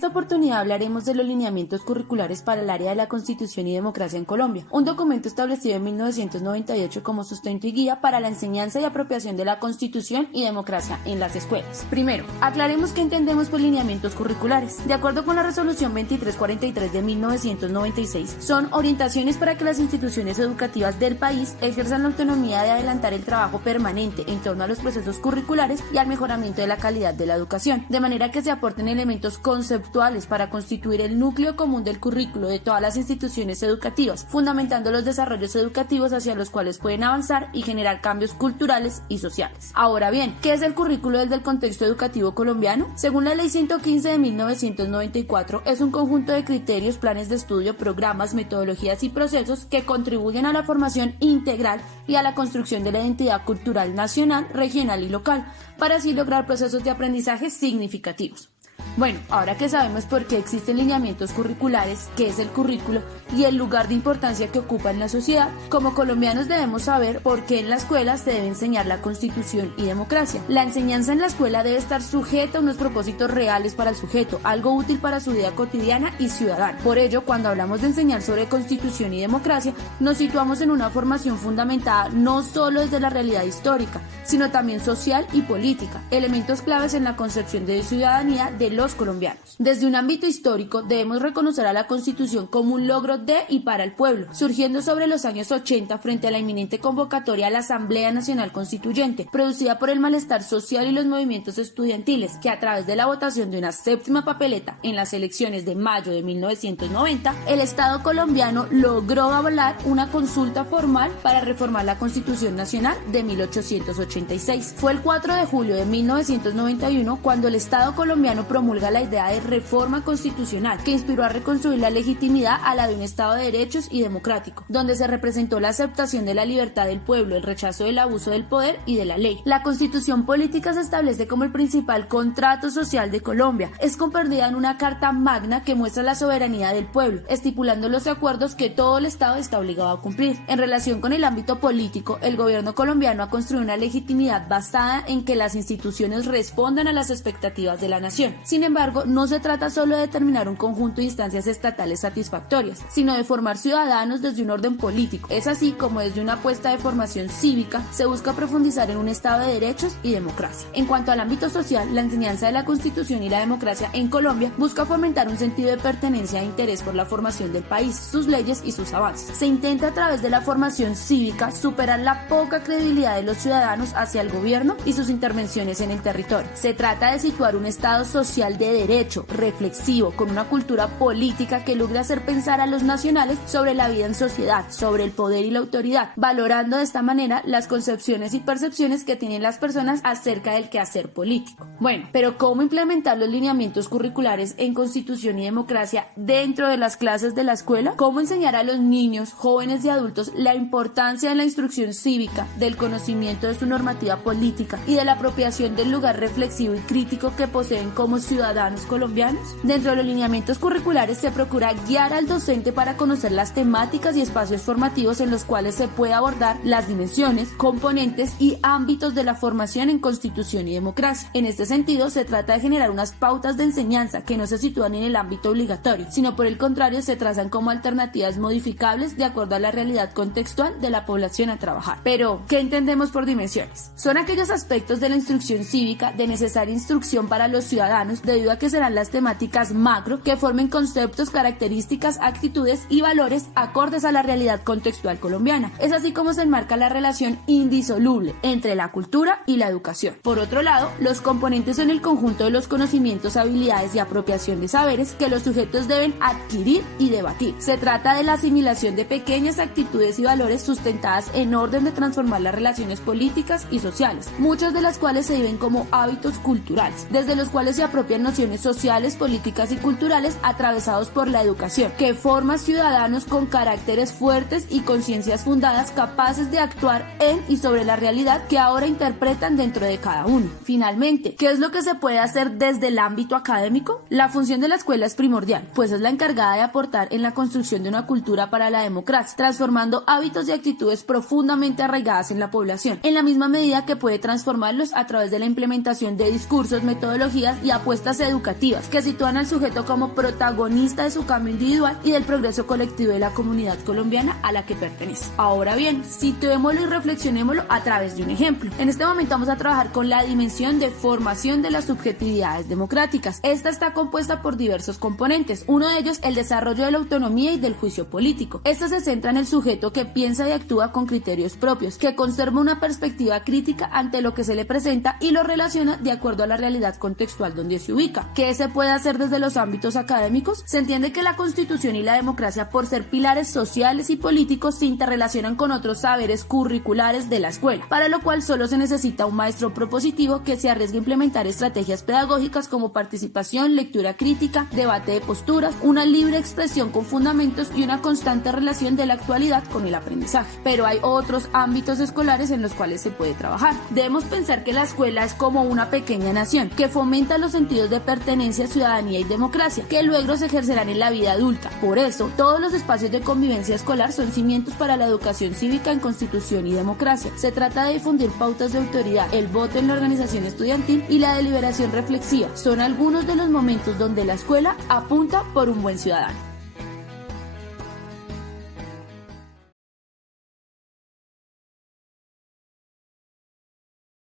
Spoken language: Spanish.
esta oportunidad hablaremos de los lineamientos curriculares para el área de la Constitución y democracia en Colombia, un documento establecido en 1998 como sustento y guía para la enseñanza y apropiación de la Constitución y democracia en las escuelas. Primero, aclaremos qué entendemos por lineamientos curriculares. De acuerdo con la resolución 2343 de 1996, son orientaciones para que las instituciones educativas del país ejerzan la autonomía de adelantar el trabajo permanente en torno a los procesos curriculares y al mejoramiento de la calidad de la educación, de manera que se aporten elementos conceptuales para constituir el núcleo común del currículo de todas las instituciones educativas, fundamentando los desarrollos educativos hacia los cuales pueden avanzar y generar cambios culturales y sociales. Ahora bien, ¿qué es el currículo desde el contexto educativo colombiano? Según la Ley 115 de 1994, es un conjunto de criterios, planes de estudio, programas, metodologías y procesos que contribuyen a la formación integral y a la construcción de la identidad cultural nacional, regional y local, para así lograr procesos de aprendizaje significativos. Bueno, ahora que sabemos por qué existen lineamientos curriculares, qué es el currículo y el lugar de importancia que ocupa en la sociedad, como colombianos debemos saber por qué en la escuela se debe enseñar la Constitución y democracia. La enseñanza en la escuela debe estar sujeta a unos propósitos reales para el sujeto, algo útil para su vida cotidiana y ciudadana. Por ello, cuando hablamos de enseñar sobre Constitución y democracia, nos situamos en una formación fundamentada no solo desde la realidad histórica, sino también social y política, elementos claves en la concepción de ciudadanía de los colombianos. Desde un ámbito histórico debemos reconocer a la Constitución como un logro de y para el pueblo, surgiendo sobre los años 80 frente a la inminente convocatoria a la Asamblea Nacional Constituyente, producida por el malestar social y los movimientos estudiantiles, que a través de la votación de una séptima papeleta en las elecciones de mayo de 1990, el Estado colombiano logró avalar una consulta formal para reformar la Constitución Nacional de 1886. Fue el 4 de julio de 1991 cuando el Estado colombiano promulga la idea de reforma constitucional que inspiró a reconstruir la legitimidad a la de un Estado de derechos y democrático, donde se representó la aceptación de la libertad del pueblo, el rechazo del abuso del poder y de la ley. La Constitución política se establece como el principal contrato social de Colombia. Es comprendida en una carta magna que muestra la soberanía del pueblo, estipulando los acuerdos que todo el Estado está obligado a cumplir. En relación con el ámbito político, el gobierno colombiano ha construido una legitimidad basada en que las instituciones respondan a las expectativas de la nación. Sin embargo, no se trata solo de determinar un conjunto de instancias estatales satisfactorias, sino de formar ciudadanos desde un orden político. Es así como desde una apuesta de formación cívica se busca profundizar en un Estado de derechos y democracia. En cuanto al ámbito social, la enseñanza de la Constitución y la democracia en Colombia busca fomentar un sentido de pertenencia e interés por la formación del país, sus leyes y sus avances. Se intenta a través de la formación cívica superar la poca credibilidad de los ciudadanos hacia el gobierno y sus intervenciones en el territorio. Se trata de situar un Estado social de derecho, reflexivo, con una cultura política que logre hacer pensar a los nacionales sobre la vida en sociedad, sobre el poder y la autoridad, valorando de esta manera las concepciones y percepciones que tienen las personas acerca del quehacer político. Bueno, pero ¿cómo implementar los lineamientos curriculares en Constitución y democracia dentro de las clases de la escuela? ¿Cómo enseñar a los niños, jóvenes y adultos la importancia de la instrucción cívica, del conocimiento de su normativa política y de la apropiación del lugar reflexivo y crítico que poseen como ciudadanos colombianos? Dentro de los lineamientos curriculares se procura guiar al docente para conocer las temáticas y espacios formativos en los cuales se puede abordar las dimensiones, componentes y ámbitos de la formación en Constitución y democracia. En este sentido, se trata de generar unas pautas de enseñanza que no se sitúan en el ámbito obligatorio, sino por el contrario se trazan como alternativas modificables de acuerdo a la realidad contextual de la población a trabajar. Pero, ¿qué entendemos por dimensiones? Son aquellos aspectos de la instrucción cívica de necesaria instrucción para los ciudadanos debido a que serán las temáticas macro que formen conceptos, características, actitudes y valores acordes a la realidad contextual colombiana. Es así como se enmarca la relación indisoluble entre la cultura y la educación. Por otro lado, los componentes son el conjunto de los conocimientos, habilidades y apropiación de saberes que los sujetos deben adquirir y debatir. Se trata de la asimilación de pequeñas actitudes y valores sustentadas en orden de transformar las relaciones políticas y sociales, muchas de las cuales se viven como hábitos culturales, desde los cuales se apropian nociones sociales, políticas y culturales atravesados por la educación, que forma ciudadanos con caracteres fuertes y conciencias fundadas capaces de actuar en y sobre la realidad que ahora interpretan dentro de cada uno. Finalmente, ¿qué es lo que se puede hacer desde el ámbito académico? La función de la escuela es primordial, pues es la encargada de aportar en la construcción de una cultura para la democracia, transformando hábitos y actitudes profundamente arraigadas en la población, en la misma medida que puede transformarlos a través de la implementación de discursos, metodologías y apuestas propuestas educativas que sitúan al sujeto como protagonista de su cambio individual y del progreso colectivo de la comunidad colombiana a la que pertenece. Ahora bien, situémoslo y reflexionémoslo a través de un ejemplo. En este momento vamos a trabajar con la dimensión de formación de las subjetividades democráticas. Esta está compuesta por diversos componentes, uno de ellos el desarrollo de la autonomía y del juicio político. Esta se centra en el sujeto que piensa y actúa con criterios propios, que conserva una perspectiva crítica ante lo que se le presenta y lo relaciona de acuerdo a la realidad contextual donde se ubica. ¿Qué se puede hacer desde los ámbitos académicos? Se entiende que la Constitución y la democracia, por ser pilares sociales y políticos, se interrelacionan con otros saberes curriculares de la escuela, para lo cual solo se necesita un maestro propositivo que se arriesgue a implementar estrategias pedagógicas como participación, lectura crítica, debate de posturas, una libre expresión con fundamentos y una constante relación de la actualidad con el aprendizaje. Pero hay otros ámbitos escolares en los cuales se puede trabajar. Debemos pensar que la escuela es como una pequeña nación que fomenta los sentidos de pertenencia, ciudadanía y democracia, que luego se ejercerán en la vida adulta. Por eso, todos los espacios de convivencia escolar son cimientos para la educación cívica en constitución y democracia. Se trata de difundir pautas de autoridad, el voto en la organización estudiantil y la deliberación reflexiva. Son algunos de los momentos donde la escuela apunta por un buen ciudadano.